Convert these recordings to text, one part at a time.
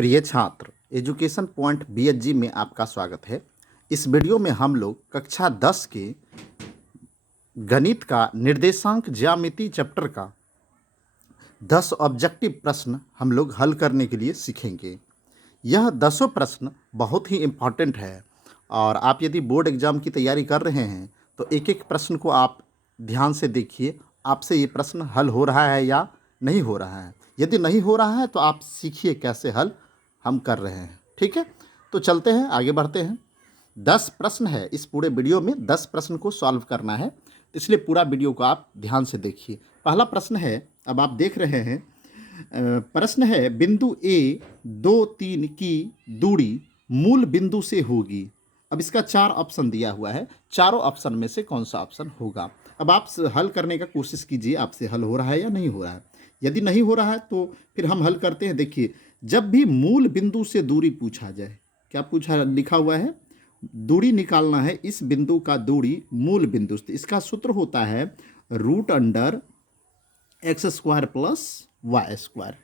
प्रिय छात्र, education point BHG में आपका स्वागत है। इस वीडियो में हम लोग कक्षा 10 के गणित का निर्देशांक ज्यामिति चैप्टर का 10 ऑब्जेक्टिव प्रश्न हम लोग हल करने के लिए सीखेंगे। यह 10 प्रश्न बहुत ही इम्पॉर्टेंट है और आप यदि बोर्ड एग्ज़ाम की तैयारी कर रहे हैं तो एक एक प्रश्न को आप ध्यान से देखिए, आपसे ये प्रश्न हल हो रहा है या नहीं हो रहा है। यदि नहीं हो रहा है तो आप सीखिए कैसे हल हम कर रहे हैं। ठीक है, तो चलते हैं, आगे बढ़ते हैं। 10 प्रश्न है, इस पूरे वीडियो में 10 प्रश्न को सॉल्व करना है, इसलिए पूरा वीडियो को आप ध्यान से देखिए। पहला प्रश्न है, अब आप देख रहे हैं, प्रश्न है बिंदु ए 2, 3 की दूरी मूल बिंदु से होगी। अब इसका 4 ऑप्शन दिया हुआ है, चारों ऑप्शन में से कौन सा ऑप्शन होगा। अब आप हल करने का कोशिश कीजिए, आपसे हल हो रहा है या नहीं हो रहा है। यदि नहीं हो रहा है तो फिर हम हल करते हैं। देखिए, जब भी मूल बिंदु से दूरी पूछा जाए, क्या पूछा लिखा हुआ है, दूरी निकालना है, इस बिंदु का दूरी मूल बिंदु से, इसका सूत्र होता है √x² प्लस y²।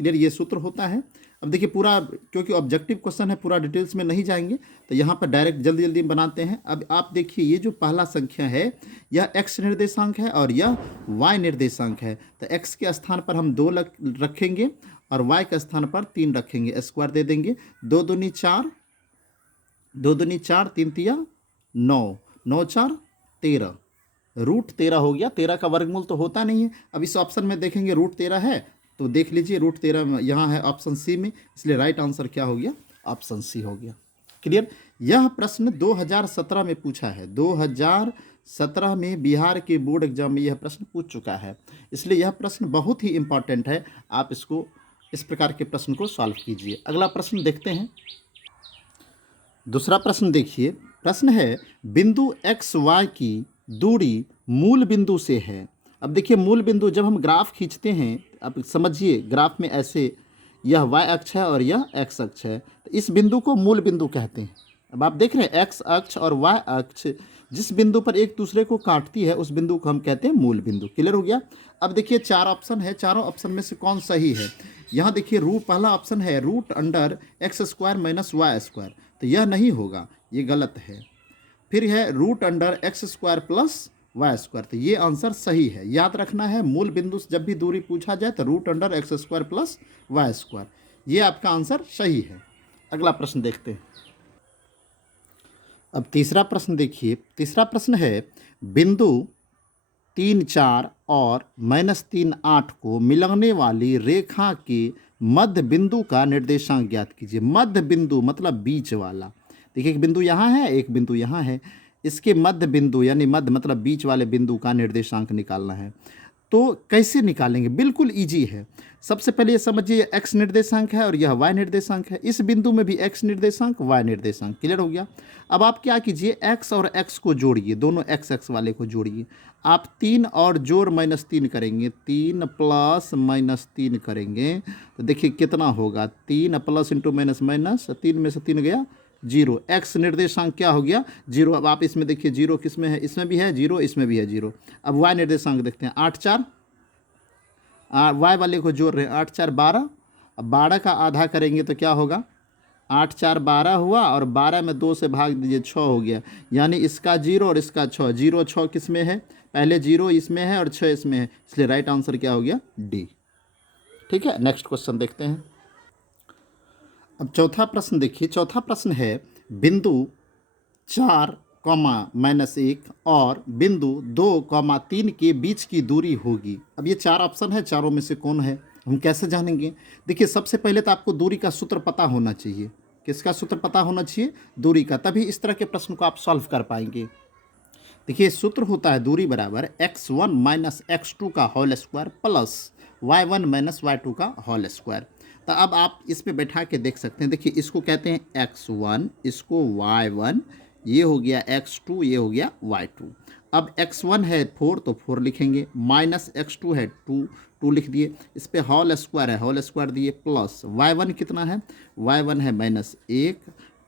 क्लियर, ये सूत्र होता है। अब देखिए पूरा, क्योंकि ऑब्जेक्टिव क्वेश्चन है, पूरा डिटेल्स में नहीं जाएंगे तो यहाँ पर डायरेक्ट जल्दी जल्दी बनाते हैं। अब आप देखिए, ये जो पहला संख्या है यह x निर्देशांक है और यह y निर्देशांक है। तो x के स्थान पर हम 2 रखेंगे और y के स्थान पर 3 रखेंगे, स्क्वायर दे देंगे। 2 दूनी 4, 2 दूनी 4, 3 तिया 9, 9 4 13, √13 हो गया। 13 का वर्गमूल तो होता नहीं है। अब इस ऑप्शन में देखेंगे √13 है तो देख लीजिए √13 यहाँ है ऑप्शन सी में, इसलिए राइट आंसर क्या हो गया, ऑप्शन सी हो गया। क्लियर, यह प्रश्न 2017 में पूछा है। 2017 में बिहार के बोर्ड एग्जाम में यह प्रश्न पूछ चुका है, इसलिए यह प्रश्न बहुत ही इंपॉर्टेंट है। आप इसको, इस प्रकार के प्रश्न को सॉल्व कीजिए। अगला प्रश्न देखते हैं। दूसरा प्रश्न देखिए, प्रश्न है बिंदु एक्स वाई की दूरी मूल बिंदु से है। अब देखिए, मूल बिंदु जब हम ग्राफ खींचते हैं, अब समझिए ग्राफ में ऐसे यह y अक्ष है और यह x अक्ष है, तो इस बिंदु को मूल बिंदु कहते हैं। अब आप देख रहे हैं x अक्ष और y अक्ष जिस बिंदु पर एक दूसरे को काटती है उस बिंदु को हम कहते हैं मूल बिंदु। क्लियर हो गया। अब देखिए 4 ऑप्शन है, चारों ऑप्शन में से कौन सही है। यहाँ देखिए पहला ऑप्शन है √x² - y², तो यह नहीं होगा, ये गलत है। फिर है √x² प्लस y², तो ये आंसर सही है। याद रखना है, मूल बिंदु से जब भी दूरी पूछा जाए तो √x² प्लस y², ये आपका आंसर सही है। अगला प्रश्न देखते हैं। अब तीसरा प्रश्न देखिए, तीसरा प्रश्न है बिंदु 3 4 और -3 8 को मिलाने वाली रेखा के मध्य बिंदु का निर्देशांक ज्ञात कीजिए। मध्य बिंदु मतलब बीच वाला। देखिए, एक बिंदु यहाँ है, एक बिंदु यहाँ है, इसके मध्य बिंदु यानी मध्य मतलब बीच वाले बिंदु का निर्देशांक निकालना है। तो कैसे निकालेंगे, बिल्कुल इजी है। सबसे पहले ये समझिए, x निर्देशांक है और यह y निर्देशांक है। इस बिंदु में भी x निर्देशांक, y निर्देशांक। क्लियर हो गया। अब आप क्या कीजिए, x और x को जोड़िए, दोनों x वाले को जोड़िए। आप 3 और जोड़ -3 करेंगे, 3 प्लस -3 करेंगे तो देखिए कितना होगा, 3 प्लस इंटू माइनस माइनस, 3 में से 3 गया 0। x निर्देशांक क्या हो गया, 0। अब आप इसमें देखिए 0 किस में है, इसमें भी है 0, इसमें भी है 0। अब y निर्देशांक देखते हैं, 8 4, y वाले को जोड़ रहे हैं, 8 4 12। अब 12 का आधा करेंगे तो क्या होगा, 8 4 12 हुआ और 12 में 2 से भाग दीजिए 6 हो गया, यानी इसका 0 और इसका 6, 0 6 किस में है, पहले 0 इसमें है और 6 इसमें है, इसलिए राइट आंसर क्या हो गया, डी। ठीक है, नेक्स्ट क्वेश्चन देखते हैं। अब चौथा प्रश्न देखिए, चौथा प्रश्न है बिंदु 4, -1 और बिंदु 2, 3 के बीच की दूरी होगी। अब ये 4 ऑप्शन है, चारों में से कौन है, हम कैसे जानेंगे। देखिए, सबसे पहले तो आपको दूरी का सूत्र पता होना चाहिए। किसका सूत्र पता होना चाहिए, दूरी का, तभी इस तरह के प्रश्न को आप सॉल्व कर पाएंगे। देखिए, सूत्र होता है दूरी बराबर x1 - x2 का whole square plus y1 - y2 का होल स्क्वायर। तो अब आप इस पे बैठा के देख सकते हैं। देखिए, इसको कहते हैं x1, इसको y1, ये हो गया x2, ये हो गया y2। अब x1 है 4 तो 4 लिखेंगे, -x2 है 2, 2 लिख दिए, इस पे होल स्क्वायर है, होल स्क्वायर दिए, प्लस y1 कितना है, y1 है -1,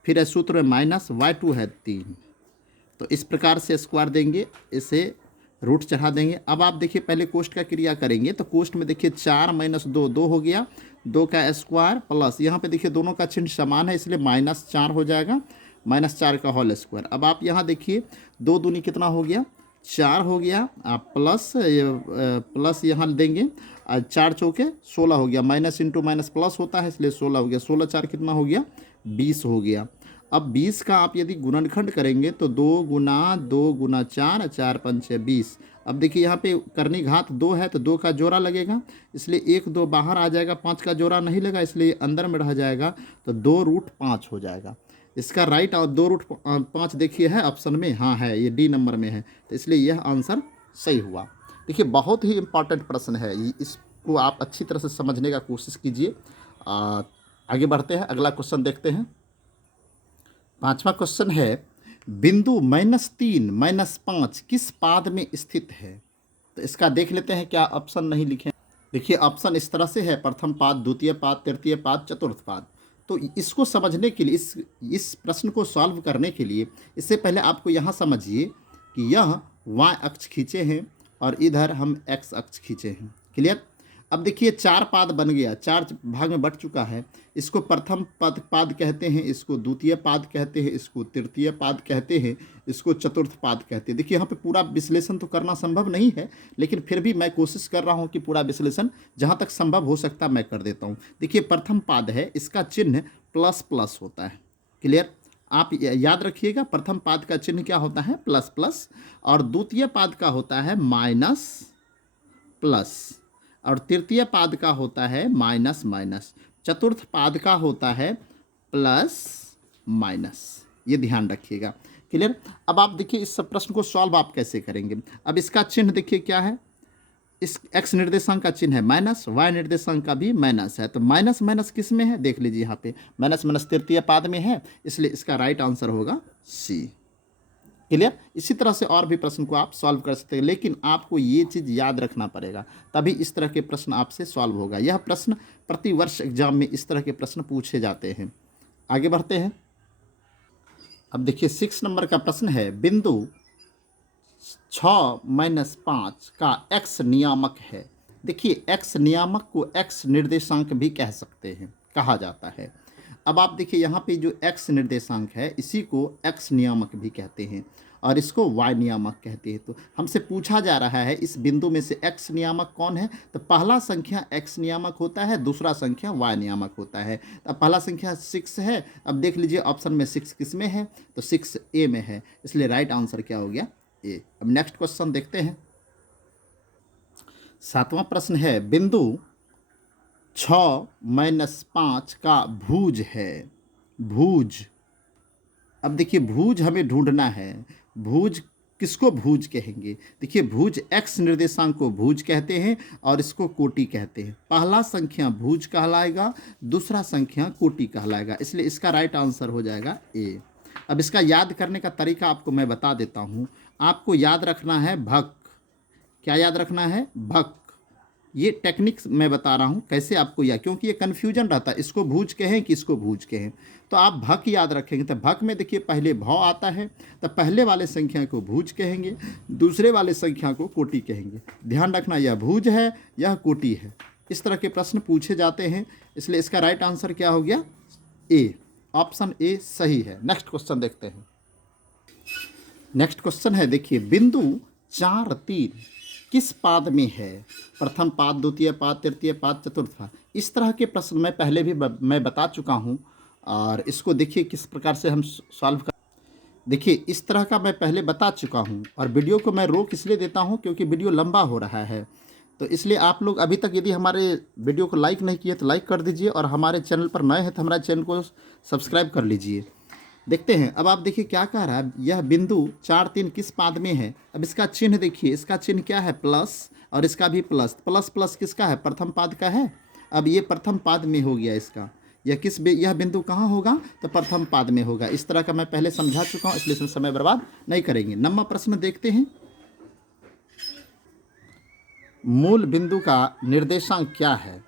फिर है सूत्र में माइनस, y2 है 3। तो इस प्रकार से स्क्वायर देंगे, इसे रूट चढ़ा देंगे। अब आप देखिए पहले कोष्ट का क्रिया करेंगे तो कोष्ट में देखिए 4 - 2 2 हो गया, 2 का स्क्वायर प्लस यहाँ पे देखिए दोनों का चिन्ह समान है इसलिए -4 हो जाएगा, -4 का होल स्क्वायर। अब आप यहाँ देखिए 2 दूनी कितना हो गया, 4 हो गया, आप प्लस यहाँ देंगे, 4 चौके 16 हो गया, माइनस इंटू माइनस प्लस होता है इसलिए 16 हो गया, 16 4 कितना हो गया, 20 हो गया। अब 20 का आप यदि गुणनखंड करेंगे तो 2 × 2 × 4 4 5 6 20। अब देखिए यहाँ पे करनी घात 2 है तो 2 का जोड़ा लगेगा इसलिए 1 2 बाहर आ जाएगा, 5 का जोड़ा नहीं लगा इसलिए अंदर में रह जाएगा तो 2√5 हो जाएगा। इसका राइट और 2√5 देखिए है ऑप्शन में, हाँ है, ये डी नंबर में है तो इसलिए यह आंसर सही हुआ। देखिए बहुत ही इम्पॉर्टेंट प्रश्न है, इसको आप अच्छी तरह से समझने का कोशिश कीजिए। आगे बढ़ते हैं, अगला क्वेश्चन देखते हैं। 5वां क्वेश्चन है बिंदु -3 -5 किस पाद में स्थित है? तो इसका देख लेते हैं क्या ऑप्शन नहीं लिखे। देखिए ऑप्शन इस तरह से है, प्रथम पाद, द्वितीय पाद, तृतीय पाद, चतुर्थ पाद। तो इसको समझने के लिए, इस प्रश्न को सॉल्व करने के लिए इससे पहले आपको यहाँ समझिए कि यह y अक्ष खींचे हैं और इधर हम x अक्ष खींचे हैं। क्लियर? अब देखिए 4 पाद बन गया, 4 भाग में बट चुका है। इसको प्रथम पाद कहते हैं, इसको द्वितीय पाद कहते हैं, इसको तृतीय पाद कहते हैं, इसको चतुर्थ पाद कहते हैं। देखिए यहाँ पे पूरा विश्लेषण तो करना संभव नहीं है लेकिन फिर भी मैं कोशिश कर रहा हूँ कि पूरा विश्लेषण जहाँ तक संभव हो सकता मैं कर देता हूँ। देखिए प्रथम पाद है, इसका चिन्ह ++ होता है। क्लियर? आप याद रखिएगा प्रथम पाद का चिन्ह क्या होता है, ++ और द्वितीय पाद का होता है -+ और तृतीय पाद का होता है -। चतुर्थ पाद का होता है +-। ये ध्यान रखिएगा। क्लियर? अब आप देखिए इस सब प्रश्न को सॉल्व आप कैसे करेंगे। अब इसका चिन्ह देखिए क्या है, इस x निर्देशांक का चिन्ह है माइनस, y निर्देशांक का भी माइनस है। तो माइनस माइनस किस में है, देख लीजिए यहाँ पे माइनस माइनस तृतीय पाद में है इसलिए इसका राइट आंसर होगा सी। क्लियर? इसी तरह से और भी प्रश्न को आप सॉल्व कर सकते हैं लेकिन आपको ये चीज़ याद रखना पड़ेगा तभी इस तरह के प्रश्न आपसे सॉल्व होगा। यह प्रश्न प्रतिवर्ष एग्जाम में इस तरह के प्रश्न पूछे जाते हैं। आगे बढ़ते हैं। अब देखिए 6 नंबर का प्रश्न है बिंदु 6 - 5 का x नियामक है। देखिए x नियामक को x निर्देशांक भी कह सकते हैं, कहा जाता है। अब आप देखिए यहाँ पे जो x निर्देशांक है इसी को x नियामक भी कहते हैं और इसको y नियामक कहते हैं। तो हमसे पूछा जा रहा है इस बिंदु में से x नियामक कौन है, तो पहला संख्या x नियामक होता है, दूसरा संख्या y नियामक होता है। अब पहला संख्या 6 है, अब देख लीजिए ऑप्शन में 6 किस में है, तो 6 ए में है इसलिए राइट आंसर क्या हो गया, ए। अब नेक्स्ट क्वेश्चन देखते हैं। 7वां प्रश्न है बिंदु 6 - 5 का भुज है। भुज, अब देखिए भुज हमें ढूंढना है। भुज किसको भुज कहेंगे, देखिए भुज x निर्देशांक को भुज कहते हैं और इसको कोटि कहते हैं। पहला संख्या भुज कहलाएगा, दूसरा संख्या कोटि कहलाएगा इसलिए इसका राइट आंसर हो जाएगा ए। अब इसका याद करने का तरीका आपको मैं बता देता हूँ। आपको याद रखना है भक। क्या याद रखना है, भक। ये टेक्निक मैं बता रहा हूँ कैसे आपको याद, क्योंकि ये कन्फ्यूजन रहता है इसको भुज कहें कि इसको भुज कहें। तो आप भक याद रखेंगे तो भक में देखिए पहले भ आता है तो पहले वाले संख्या को भुज कहेंगे, दूसरे वाले संख्या को कोटि कहेंगे। ध्यान रखना यह भुज है यह कोटि है, इस तरह के प्रश्न पूछे जाते हैं इसलिए इसका राइट आंसर क्या हो गया, ए। ऑप्शन ए सही है। नेक्स्ट क्वेश्चन देखते हैं। नेक्स्ट क्वेश्चन है देखिए बिंदु 4 3 किस पाद में है, प्रथम पाद, द्वितीय पाद, तृतीय पाद, चतुर्थ पाद। इस तरह के प्रश्न मैं पहले भी मैं बता चुका हूं और इसको देखिए किस प्रकार से हम सॉल्व कर। देखिए इस तरह का मैं पहले बता चुका हूं और वीडियो को मैं रोक इसलिए देता हूं क्योंकि वीडियो लंबा हो रहा है। तो इसलिए आप लोग अभी तक यदि हमारे वीडियो को लाइक नहीं किए तो लाइक कर दीजिए और हमारे चैनल पर नए हैं तो हमारे चैनल को सब्सक्राइब कर लीजिए। देखते हैं। अब आप देखिए क्या कह रहा है, यह बिंदु 4 3 किस पाद में है। अब इसका चिन्ह देखिए, इसका चिन्ह क्या है, प्लस, और इसका भी प्लस। प्लस प्लस किसका है, प्रथम पाद का है। अब ये प्रथम पाद में हो गया इसका, यह बिंदु कहाँ होगा, तो प्रथम पाद में होगा। इस तरह का मैं पहले समझा चुका हूँ इसलिए इसमें समय बर्बाद नहीं करेंगे। 9वां प्रश्न देखते हैं। मूल बिंदु का निर्देशांक क्या है।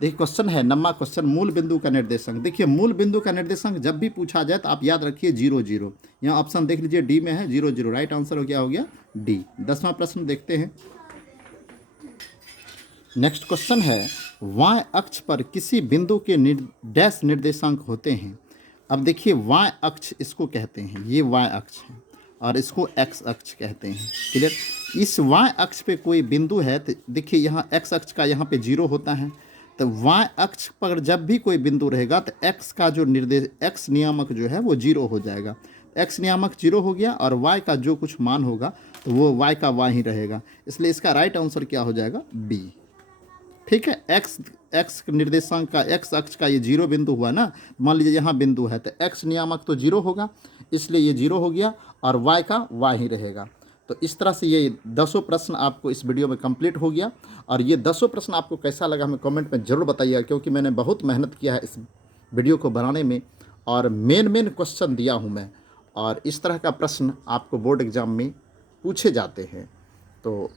देखिए क्वेश्चन है नम्मा क्वेश्चन, मूल बिंदु का निर्देशांक। देखिए मूल बिंदु का निर्देशांक जब भी पूछा जाए तो आप याद रखिए 0 0। यहाँ ऑप्शन देख लीजिए डी में है 0 0, राइट आंसर हो क्या हो गया डी। 10वां प्रश्न देखते हैं। नेक्स्ट क्वेश्चन है y अक्ष पर किसी बिंदु के डैश निर्देशांक होते हैं। अब देखिए y अक्ष इसको कहते हैं, ये y अक्ष है और इसको x अक्ष कहते हैं। क्लियर। इस y अक्ष पे कोई बिंदु है तो देखिए यहाँ x अक्ष का यहाँ पे 0 होता है, तो y अक्ष पर जब भी कोई बिंदु रहेगा तो x का जो निर्देश x नियामक जो है वो 0 हो जाएगा। x नियामक 0 हो गया और y का जो कुछ मान होगा तो वो y का y ही रहेगा, इसलिए इसका राइट आंसर क्या हो जाएगा बी। ठीक है। x निर्देशांक का x अक्ष का ये 0 बिंदु हुआ ना, मान लीजिए यहाँ बिंदु है तो x नियामक तो 0 होगा, इसलिए ये 0 हो गया और y का y ही रहेगा। तो इस तरह से ये 10 प्रश्न आपको इस वीडियो में कंप्लीट हो गया। और ये 10 प्रश्न आपको कैसा लगा हमें कमेंट में ज़रूर बताइएगा, क्योंकि मैंने बहुत मेहनत किया है इस वीडियो को बनाने में और मेन क्वेश्चन दिया हूँ मैं, और इस तरह का प्रश्न आपको बोर्ड एग्ज़ाम में पूछे जाते हैं। तो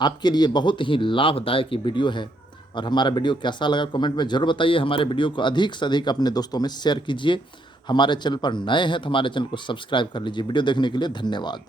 आपके लिए बहुत ही लाभदायक ये वीडियो है। और हमारा वीडियो कैसा लगा कमेंट में ज़रूर बताइए। हमारे वीडियो को अधिक से अधिक अपने दोस्तों में शेयर कीजिए। हमारे चैनल पर नए हैं तो हमारे चैनल को सब्सक्राइब कर लीजिए। वीडियो देखने के लिए धन्यवाद।